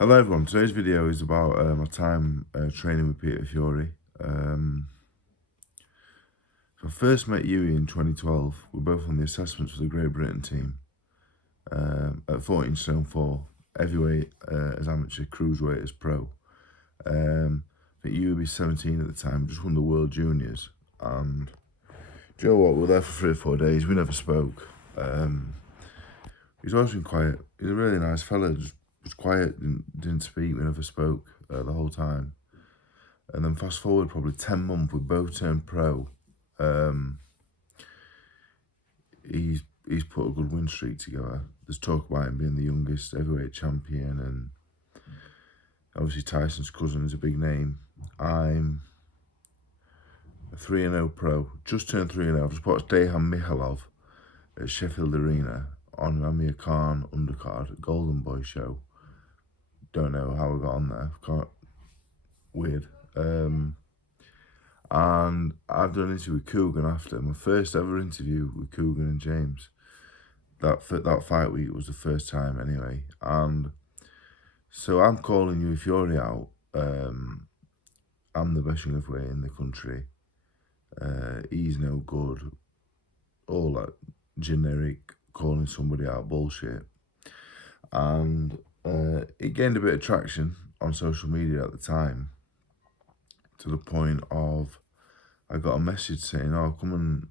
Hello everyone, today's video is about my time training with Peter Fiore. So I first met Yui in 2012. We were both on the assessments for the Great Britain team at 14 stone 4, heavyweight as amateur, cruiserweight as pro. I think Yui was 17 at the time, just won the World Juniors. And do you know what, we were there for 3 or 4 days, we never spoke. He's always been quiet. He's a really nice fella, just was quiet, didn't speak, we never spoke the whole time. And then fast forward probably 10 months, we both turned pro. He's put a good win streak together. There's talk about him being the youngest heavyweight champion, and obviously Tyson's cousin is a big name. I'm a 3-0 pro, just turned 3-0. I've just watched Dejan Mikhailov at Sheffield Arena on Amir Khan undercard, Golden Boy show. Don't know how I got on there. Weird. And I've done an interview with Coogan after, my first ever interview with Coogan and James. That fight week was the first time anyway. And so I'm calling Yui Fiore out. I'm the best young heavyweight in the country. He's no good. All that generic calling somebody out bullshit. And it gained a bit of traction on social media at the time, to the point of I got a message saying, "Oh, come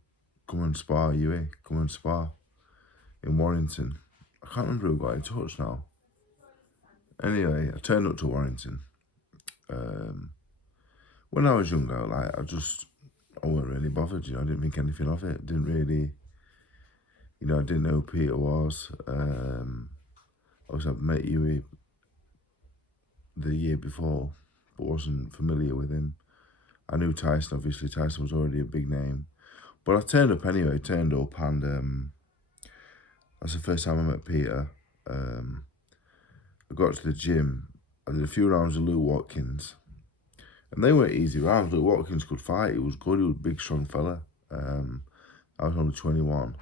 and spar, Yui, come and spar in Warrington." I can't remember who got in touch now. Anyway, I turned up to Warrington. When I was younger, I wasn't really bothered. I didn't think anything of it. Didn't really, I didn't know who Peter was. Obviously, I met Yui the year before, but wasn't familiar with him. I knew Tyson, obviously. Tyson was already a big name. But I turned up anyway, and that's the first time I met Peter. I got to the gym. I did a few rounds with Luke Watkins. And they weren't easy rounds. Luke Watkins could fight. He was good. He was a big, strong fella. I was only 21.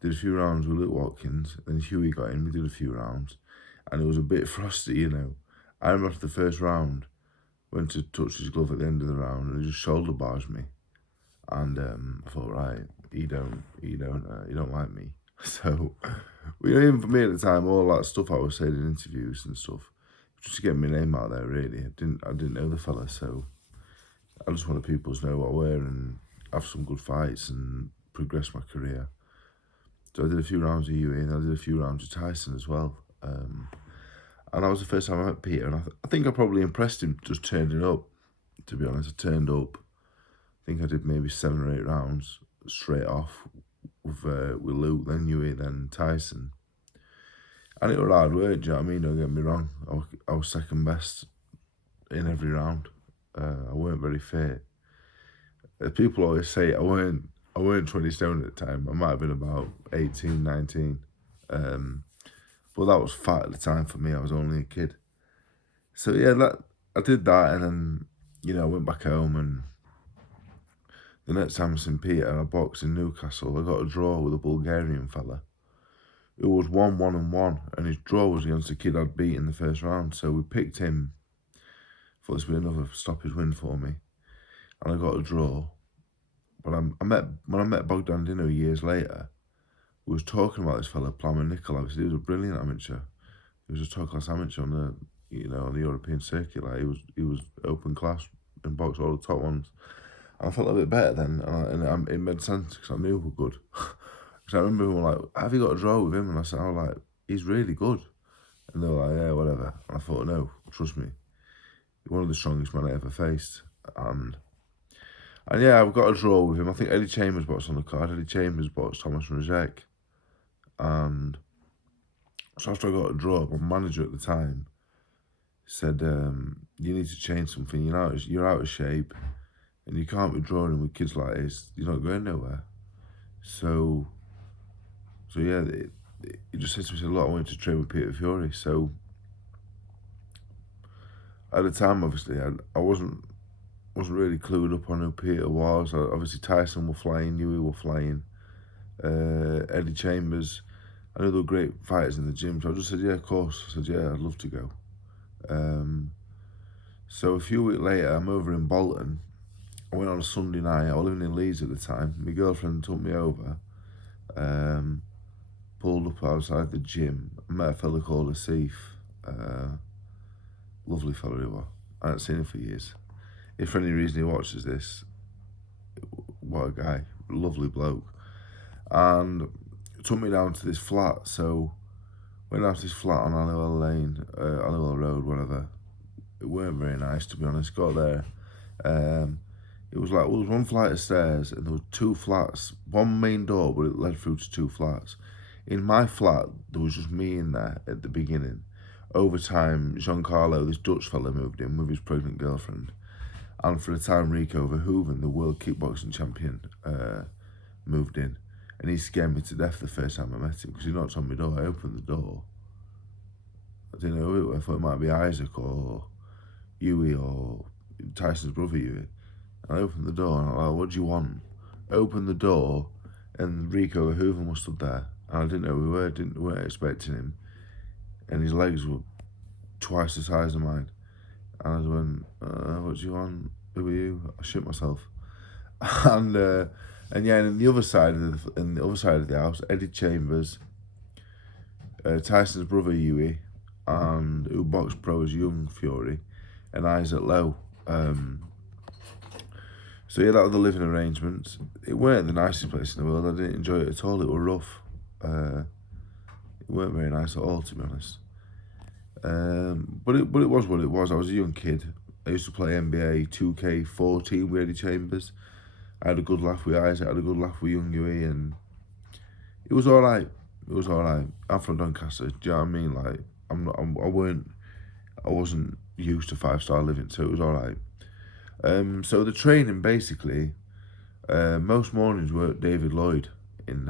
Did a few rounds with Luke Watkins. Then Huey got in. We did a few rounds. And it was a bit frosty, I remember after the first round, went to touch his glove at the end of the round, and he just shoulder barged me. And I thought, right, you don't like me. So, even for me at the time, all that stuff I was saying in interviews and stuff, just to get my name out there, really. I didn't know the fella, so I just wanted people to know what I wear and have some good fights and progress my career. So I did a few rounds with Yui, and I did a few rounds with Tyson as well. And that was the first time I met Peter, and I think I probably impressed him just turning up, to be honest. I turned up, I think I did maybe 7 or 8 rounds straight off with Luke, then Yui, then Tyson. And it was hard work, do you know what I mean? Don't get me wrong. I was second best in every round. I weren't very fit. People always say I weren't 20 stone at the time. I might have been about 18, 19. But that was fat at the time for me. I was only a kid. So yeah, I did that, and then I went back home, and the next time I seen Peter, I boxed in Newcastle. I got a draw with a Bulgarian fella. It was 1-1-1, and his draw was against a kid I'd beat in the first round. So we picked him. Thought this would be another stoppage win for me, and I got a draw. But when I met Bogdan Dino years later, we was talking about this fella, Plamen Nikolov. He was a brilliant amateur. He was a top-class amateur on the European circuit. Like he was open class and boxed all the top ones. And I felt a bit better then, and it made sense because I knew we were good. Because I remember we were like, "Have you got a draw with him?" And I said, "He's really good." And they were like, "Yeah, whatever." And I thought, "No, trust me, you're one of the strongest men I ever faced." And yeah, I've got a draw with him. I think Eddie Chambers boxed on the card. Eddie Chambers boxed Thomas Rozek. And so after I got a draw, my manager at the time said, "You need to change something. You're out of shape, and you can't be drawing with kids like this. You're not going nowhere." So yeah, he just said to me, "Look, I wanted to train with Peter Fiore." So at the time, obviously, I wasn't really clued up on who Peter was. Obviously, Tyson were flying, Yui were flying, Eddie Chambers. I know there were great fighters in the gym, so I just said, "Yeah, of course." I said, "Yeah, I'd love to go." So a few weeks later, I'm over in Bolton. I went on a Sunday night. I was living in Leeds at the time. My girlfriend took me over. Pulled up outside the gym. I met a fella called Asif. Lovely fella he was. I hadn't seen him for years. If for any reason he watches this, what a guy. Lovely bloke. And took me down to this flat. So went down to this flat on Halliwell Lane, Halliwell Road, whatever. It weren't very nice, to be honest. Got there. It was one flight of stairs and there were two flats. One main door, but it led through to two flats. In my flat, there was just me in there at the beginning. Over time, Giancarlo, this Dutch fella, moved in with his pregnant girlfriend. And for a time, Rico Verhoeven, the world kickboxing champion, moved in. And he scared me to death the first time I met him because he knocked on my door. I opened the door. I didn't know who it was. I thought it might be Isaac or Huey or Tyson's brother Huey. And I opened the door and I'm like, what do you want? I opened the door and Rico Verhoeven was stood there. And I didn't know who we were, weren't expecting him. And his legs were twice the size of mine. And I went, what do you want? Who are you? I shit myself. And yeah, and in the other side of the house, Eddie Chambers, Tyson's brother Huey, and who boxed pro as Young Fury, and Isaac Lowe. So yeah, that was the living arrangements. It weren't the nicest place in the world. I didn't enjoy it at all. It was rough. It weren't very nice at all, to be honest. But it was what it was. I was a young kid. I used to play NBA 2K14 with Eddie Chambers. I had a good laugh with Isaac. I had a good laugh with Young Huey, and it was all right. It was all right. I'm from Doncaster. Do you know what I mean? Like I wasn't used to 5-star living, so it was all right. So the training basically, most mornings were at David Lloyd in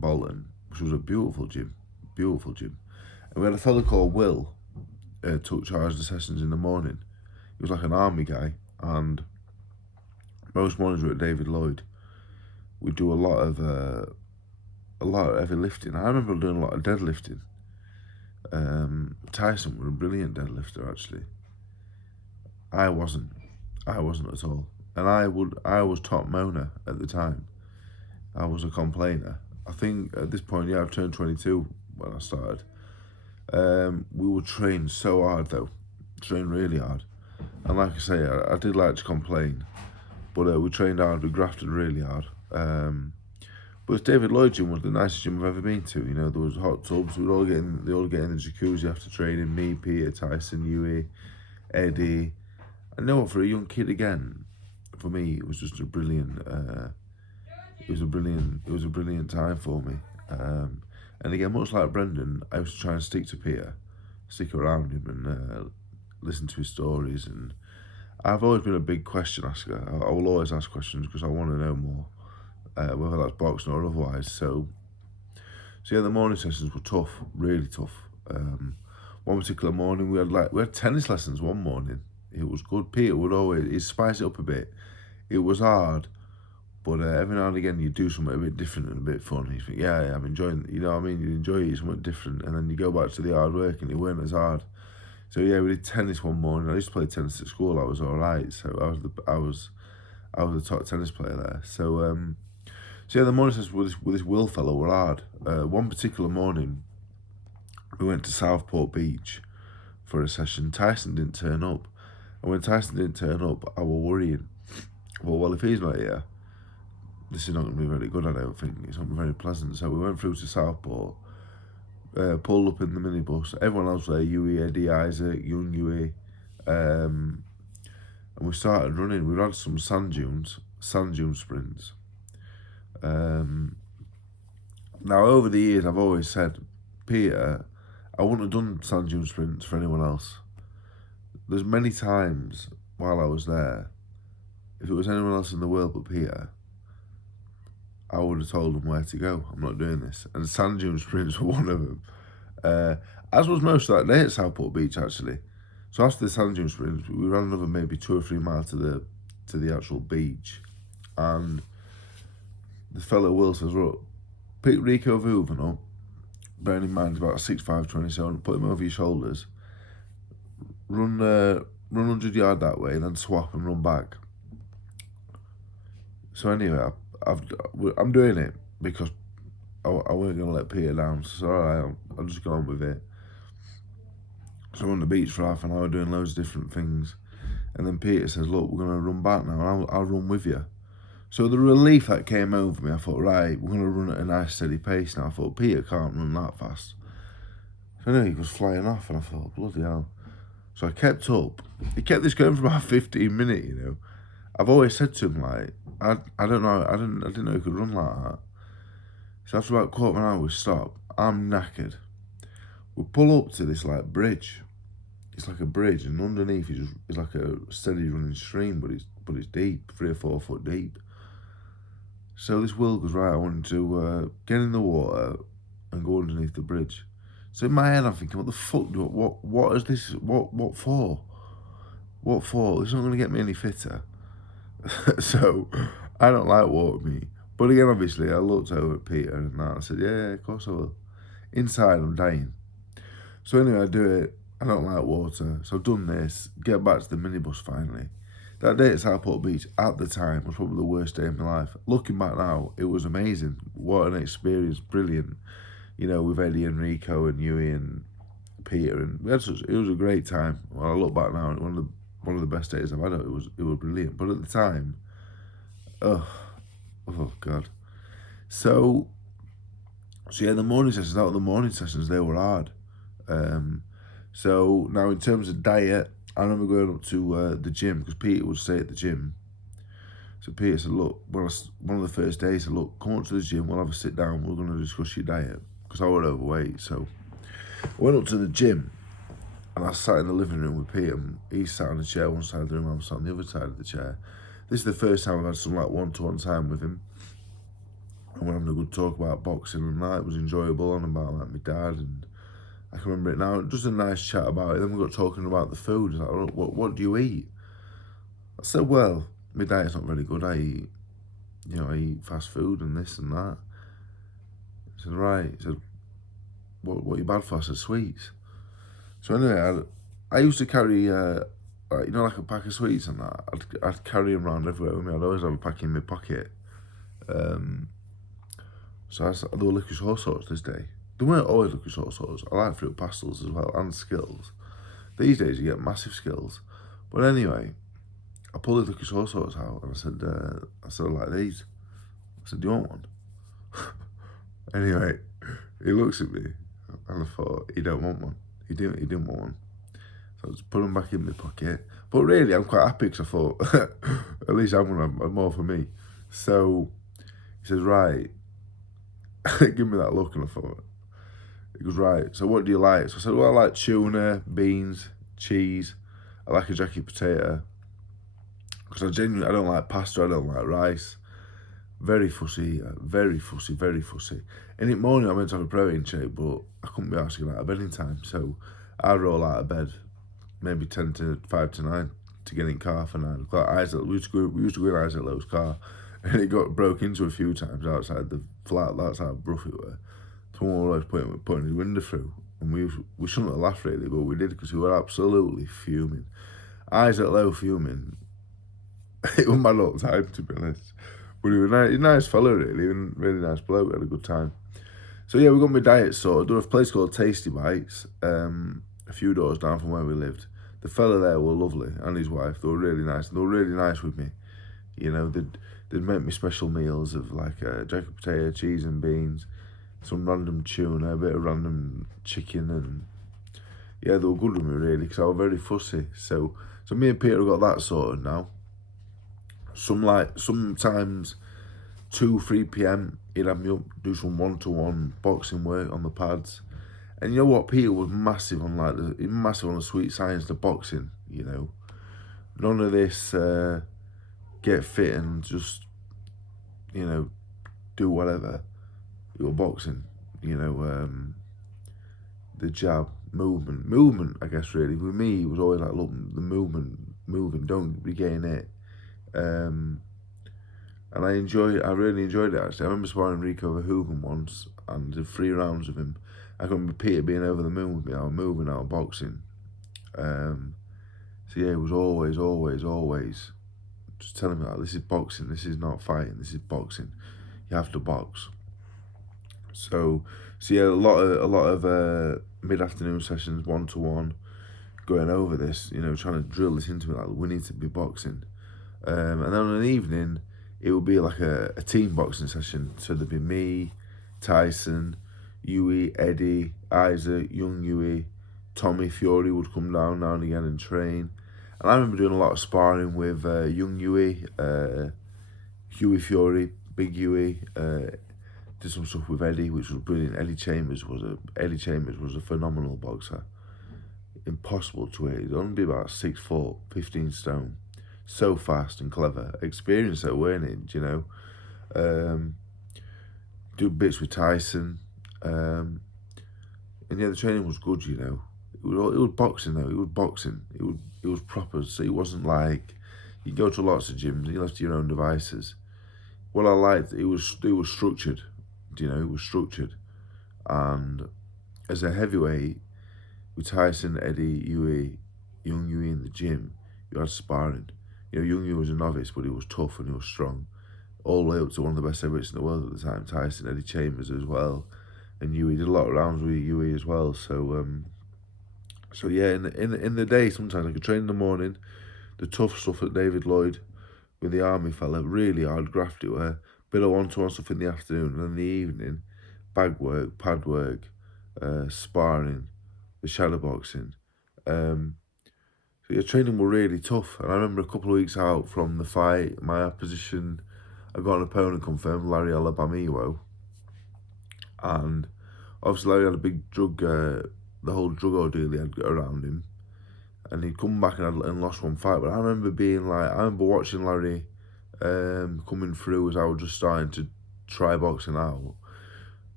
Bolton, which was a beautiful gym. And we had a fellow called Will, took charge of the sessions in the morning. He was like an army guy, and most mornings were at David Lloyd. We do a lot of heavy lifting. I remember doing a lot of deadlifting. Tyson was a brilliant deadlifter, actually. I wasn't at all. And I was top moaner at the time. I was a complainer. I think at this point, yeah, I've turned 22 when I started. We would train so hard though, train really hard. And like I say, I did like to complain, but we trained hard, we grafted really hard. But David Lloyd gym was the nicest gym I've ever been to. You know, there was hot tubs, they all get in the jacuzzi after training, me, Peter, Tyson, Huey, Eddie. I know for a young kid again, for me, it was just a brilliant, it was a brilliant time for me. And again, much like Brendan, I used to try and stick around him and listen to his stories. And I've always been a big question asker. I will always ask questions because I want to know more, whether that's boxing or otherwise. So yeah, the morning sessions were tough, really tough. One particular morning, we had tennis lessons one morning. It was good. Peter would always spice it up a bit. It was hard, but every now and again you do something a bit different and a bit fun. You think, yeah, I'm enjoying it. You know what I mean? You enjoy it, something different, and then you go back to the hard work and it weren't as hard. So yeah, we did tennis one morning. I used to play tennis at school. I was all right. So I was the top tennis player there. So yeah, the morning sessions with this Will fellow were hard. One particular morning, we went to Southport Beach for a session. Tyson didn't turn up. And when Tyson didn't turn up, I was worrying. Well, if he's not here, this is not going to be very good, I don't think. It's not very pleasant. So we went through to Southport, pulled up in the minibus. Everyone else was there, Huey, Eddie, Isaac, Young Huey. And we started running. We ran some sand dune sprints. Now, over the years, I've always said, Peter, I wouldn't have done sand dune sprints for anyone else. There's many times while I was there, if it was anyone else in the world but Peter, I would have told him where to go. I'm not doing this. And sand dune sprints were one of them. As was most of that day at Southport Beach, actually. So after the sand dune sprints, we ran another maybe 2 or 3 miles to the actual beach. And the fellow Will says, look, pick Rico Verhoeven up, bearing in mind he's about 6'5", 27, put him over your shoulders, run 100 yard that way, and then swap and run back. So anyway, I'm doing it because I weren't going to let Peter down. So alright, I'll just go on with it. So I'm on the beach for half an hour doing loads of different things. And then Peter says, look, we're going to run back now, and I'll run with you. So the relief that came over me, I thought, right, we're going to run at a nice steady pace now. I thought, Peter can't run that fast. So anyway, he was flying off, and I thought, bloody hell. So I kept up. He kept this going for about 15 minutes, you know. I've always said to him, like, I don't know, I didn't know he could run like that. So after about a quarter of an hour, we stop. I'm knackered. We pull up to this, like, bridge. It's like a bridge, and underneath is like a steady running stream, but it's deep, 3 or 4 foot deep. So this Will goes, right, I want to get in the water and go underneath the bridge. So in my head, I'm thinking, what the fuck? What is this? What for? What for? It's not going to get me any fitter. So I don't like water meat. But again, obviously, I looked over at Peter and that. I said, yeah, of course I will. Inside, I'm dying. So anyway, I do it. I don't like water. So I've done this. Get back to the minibus finally. That day at Southport Beach, at the time, was probably the worst day of my life. Looking back now, it was amazing. What an experience. Brilliant. You know, with Eddie and Rico and Yui and Peter. And it was a great time. When I look back now, one of the best days I've had. It was brilliant. But at the time, oh God. So yeah, the morning sessions, they were hard. So now in terms of diet, I remember going up to the gym because Peter would stay at the gym. So Peter said, look, one of the first days, he said, look, come up to the gym, we'll have a sit down, we're going to discuss your diet. Because I was overweight, so I went up to the gym and I sat in the living room with Peter. And he sat on the chair one side of the room, I was sat on the other side of the chair. This is the first time I've had some like one-to-one time with him. And we're having a good talk about boxing and that. It was enjoyable, and about like my dad, and I can remember it now. Just a nice chat about it. Then we got talking about the food. He's like, what do you eat? I said, well, my diet's not very good. I eat fast food and this and that. He said, right. He said, what are you bad for? I said, sweets. So anyway, I used to carry, like a pack of sweets and that. I'd carry them around everywhere with me. I'd always have a pack in my pocket. So there were licorice all sorts this day. There weren't always licorice all sorts. I like fruit pastels as well, and Skills. These days you get massive Skills. But anyway, I pulled the licorice all sorts out, and I said, I like these. I said, do you want one? Anyway, he looks at me, and I thought, he don't want one. He didn't want one. So I just put them back in my pocket. But really, I'm quite happy because I thought, at least I'm going to have more for me. So he says, right, give me that look, and I thought, he goes, right, so what do you like? So I said, well, I like tuna, beans, cheese. I like a jacket potato. Because I don't like pasta, I don't like rice. Very fussy, very fussy, very fussy. In the morning, I meant to have a protein shake, but I couldn't be asked to get out of bed in time. So I roll out of bed, maybe 5 to 9, to get in car for 9 o'clock. We used to go in Isaac Lowe's car, and it got broke into a few times outside the flat. That's how rough it was. Someone was always putting his window through, and we shouldn't have laughed really, but we did because we were absolutely fuming. Isaac Lowe fuming. It was my little time, to be honest. But he was a nice fella, really, and really nice bloke. We had a good time. So yeah, we got my diet sorted. There was a place called Tasty Bites, a few doors down from where we lived. The fella there were lovely, and his wife. They were really nice. They were really nice with me. You know, they'd make me special meals of like jacket potato, cheese and beans, some random tuna, a bit of random chicken, and yeah, they were good with me really, because I was very fussy. So me and Peter have got that sorted now. Sometimes 2-3 p.m. he'd have me up, do some one-to-one boxing work on the pads. And you know what, Peter was massive on the sweet science, the boxing, you know. None of this get fit and just, you know, do whatever. You're boxing, you know, the jab, movement, I guess, really. With me, it was always like, look, the moving, don't be getting it. And I really enjoyed it, actually. I remember sparring Rico Verhoeven once, and did 3 rounds with him. I can remember Peter being over the moon with me. I was moving, I was boxing. So yeah, it was always just telling me like, this is boxing, this is not fighting, this is boxing. You have to box. So yeah, a lot of mid-afternoon sessions, 1-to-1, going over this, trying to drill this into me, like, we need to be boxing. And then on an evening, it would be like a team boxing session. So there'd be me, Tyson, Hughie, Eddie, Isaac, young Hughie, Tommy Fury would come down now and again and train. And I remember doing a lot of sparring with young Hughie, Hughie Fury, big Hughie. Did some stuff with Eddie, which was brilliant. Eddie Chambers was a phenomenal boxer. Impossible to hit. He'd only be about 6 foot, 15 stone. So fast and clever. Experienced though, weren't it? Do bits with Tyson. And yeah, the training was good, It was boxing though. It was boxing. It was proper. So it wasn't like you go to lots of gyms and you left to your own devices. What I liked, it was structured. It was structured. And as a heavyweight, with Tyson, Eddie, Hughie, young Hughie in the gym, you had sparring. Young Hughie was a novice, but he was tough and he was strong. All the way up to one of the best heavyweights in the world at the time, Tyson, Eddie Chambers as well. And Hughie did a lot of rounds with Hughie as well. So yeah, in the day, sometimes I could train in the morning, the tough stuff at David Lloyd with the army fella, really hard graft it were. Bit of 1-to-1 stuff in the afternoon, and then in the evening, bag work, pad work, sparring, the shadow boxing. So your training were really tough. And I remember a couple of weeks out from the fight, my opposition, I got an opponent confirmed, Larry Alabamiwo. And obviously Larry had a big the whole drug ordeal he had around him. And he'd come back and lost one fight. But I remember watching Larry coming through as I was just starting to try boxing out.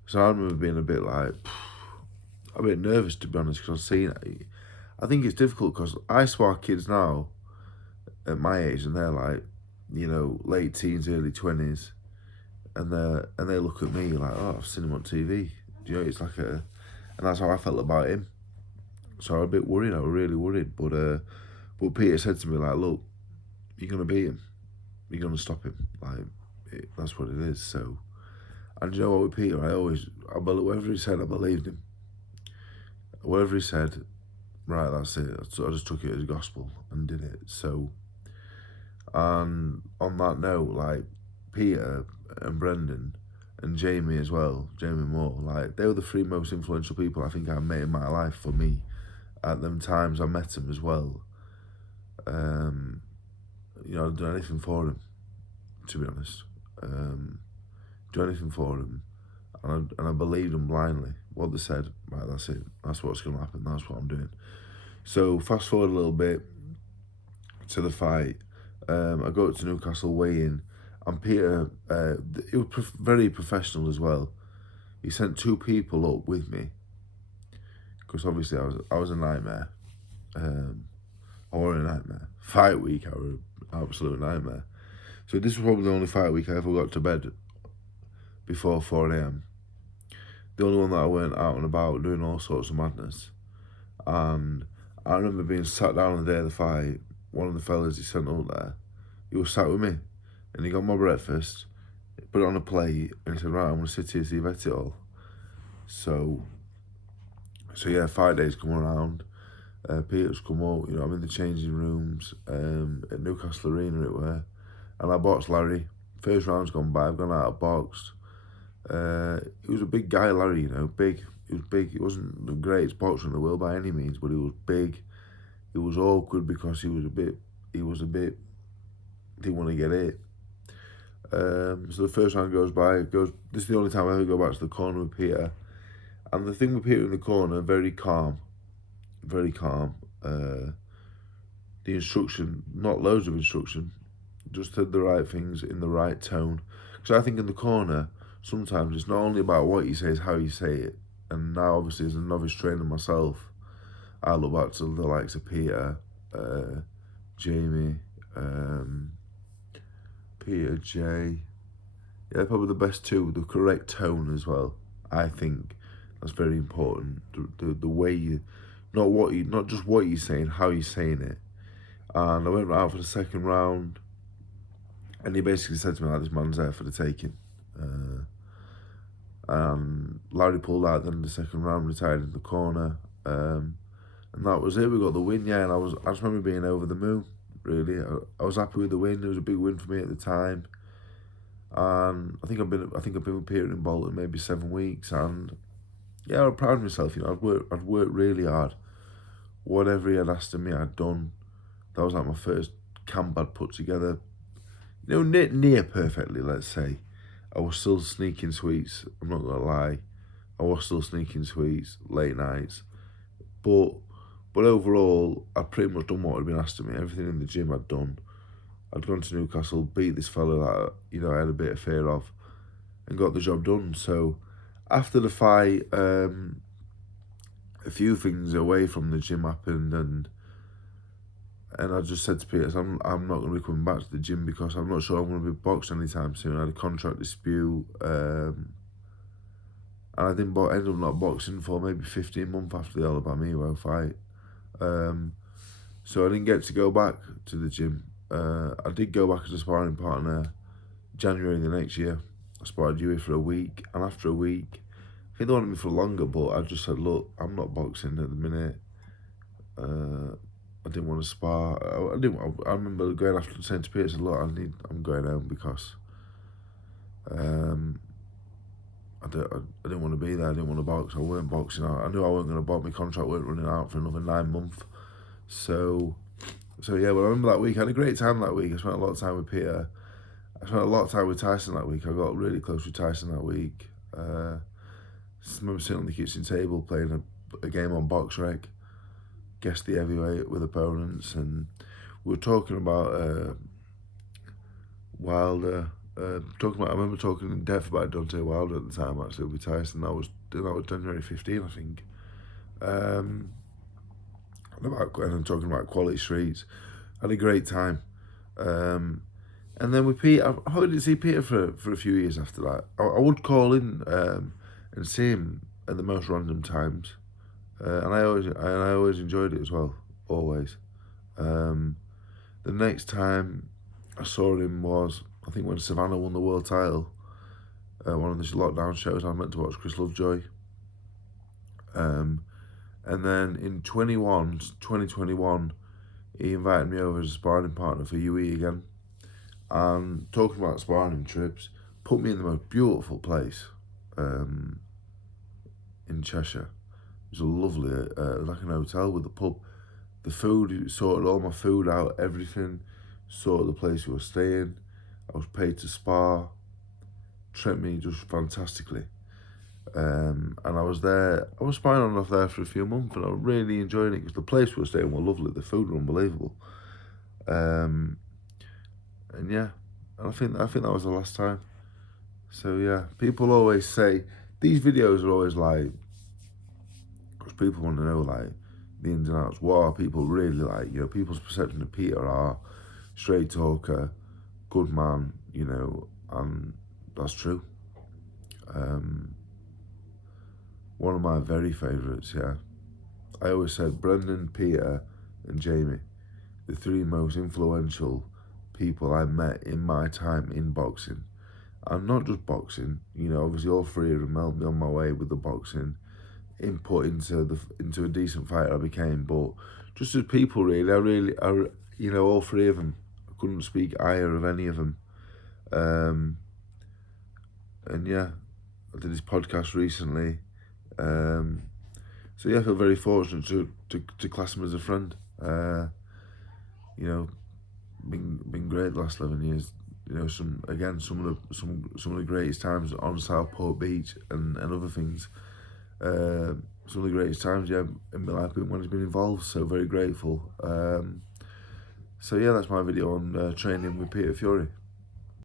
So I remember being a bit nervous, to be honest, because I think it's difficult because I spar kids now at my age and they're like, late teens, early 20s, and they look at me like, oh, I've seen him on TV. It's like and that's how I felt about him. So I was a bit worried. I was really worried. But Peter said to me like, look, you're gonna beat him. You're gonna stop him. That's what it is. So, and what, with Peter, whatever he said, I believed him. Whatever he said, right, that's it. So I just took it as gospel and did it. So, and on that note, Peter and Brendan and Jamie as well, Jamie Moore, they were the 3 most influential people I think I met in my life for me. At them times I met them as well. I'd do anything for them, to be honest. Do anything for them. And I believed them blindly. What they said, right, that's it. That's what's going to happen. That's what I'm doing. So fast forward a little bit to the fight. I go up to Newcastle weigh-in, and Peter, he was very professional as well. He sent 2 people up with me, because obviously I was a nightmare. I was a nightmare. Fight week, I was an absolute nightmare. So this was probably the only fight week I ever got to bed before 4 a.m. The only one that I went out and about doing all sorts of madness. And I remember being sat down on the day of the fight. One of the fellas he sent up there, he was sat with me, and he got my breakfast, put it on a plate, and he said, right, I'm going to sit here so you've ate it all. So yeah, 5 days come around. Peter's come up, I'm in the changing rooms at Newcastle Arena it were, and I boxed Larry. First round's gone by, I've gone out of boxed. He was a big guy, Larry, big. He was big. He wasn't the greatest boxer in the world by any means, but he was big. It was awkward because he was a bit, didn't want to get hit. So the first round goes by, this is the only time I ever go back to the corner with Peter. And the thing with Peter in the corner, very calm. The instruction, not loads of instruction, just said the right things in the right tone. Because I think in the corner, sometimes it's not only about what you say, it's how you say it. And now, obviously, as a novice trainer myself, I look back to the likes of Peter, Jamie, Peter, Jay. Yeah, probably the best 2, the correct tone as well. I think that's very important. The way you, not just what you're saying, how you're saying it. And I went out for the second round, and he basically said to me, like, this man's there for the taking. And Larry pulled out then in the second round, retired in the corner. And that was it. We got the win, yeah. And I just remember being over the moon, really. I was happy with the win. It was a big win for me at the time. And I think I've been with Peter in Bolton maybe 7 weeks, and yeah, I'm proud of myself. You know, I'd worked really hard. Whatever he had asked of me, I'd done. That was like my first camp I'd put together. You know, near perfectly, let's say. I was still sneaking sweets. I'm not gonna lie. I was still sneaking sweets late nights, but overall, I'd pretty much done what had been asked of me. Everything in the gym I'd done. I'd gone to Newcastle, beat this fella that, you know, I had a bit of fear of, and got the job done. So after the fight, a few things away from the gym happened, and I just said to Peter, I'm not going to be coming back to the gym because I'm not sure I'm going to be boxed anytime soon. I had a contract dispute, and I didn't end up not boxing for maybe 15 months after the Alabama fight. So I didn't get to go back to the gym. I did go back as a sparring partner January the next year. I sparred Huey for a week, and after a week, I think they wanted me for longer, but I just said, look, I'm not boxing at the minute. I didn't want to spar. I remember going after the St. Peter, said, look, I'm going home because I didn't want to be there. I didn't want to box. I weren't boxing. I knew I wasn't going to box. My contract weren't running out for another 9 months. So yeah, but I remember that week. I had a great time that week. I spent a lot of time with Peter. I spent a lot of time with Tyson that week. I got really close with Tyson that week. I remember sitting on the kitchen table playing a game on BoxRec, guessed the heavyweight with opponents, and we were talking about Wilder. I remember talking in depth about Deontay Wilder at the time, actually, with Tyson. That was January 15, I think. And I'm talking about Quality Streets. I had a great time. And then with Peter, I didn't see Peter for a few years after that. I would call in and see him at the most random times, and I always enjoyed it as well, always. The next time I saw him was, I think, when Savannah won the world title. One of the lockdown shows I meant to watch Chris Lovejoy. And then in 2021, he invited me over as a sparring partner for UE again. And talking about sparring trips, put me in the most beautiful place in Cheshire. It was a lovely, like an hotel with a pub. The food, he sorted all my food out, everything, sorted the place we were staying. I was paid to spar, treated me just fantastically. And I was sparring on and off there for a few months, and I was really enjoying it because the place we were staying was lovely, the food was unbelievable. And yeah, and I think that was the last time. So yeah, people always say, these videos are always like, because people want to know like the ins and outs. What are people really like? You know, people's perception of Peter are straight talker, good man, you know, and that's true. One of my very favourites, yeah. I always said Brendan, Peter and Jamie, the 3 most influential people I met in my time in boxing. And not just boxing, you know, obviously all 3 of them helped me on my way with the boxing, input into a decent fighter I became, but just as people really, you know, all 3 of them, I couldn't speak higher of any of them. And yeah, I did this podcast recently. So yeah, I feel very fortunate to class him as a friend. You know, been great the last 11 years. You know, some of the greatest times on Southport Beach and other things. Some of the greatest times, yeah, in my life when he's been involved. So very grateful. So yeah, that's my video on training with Peter Fury.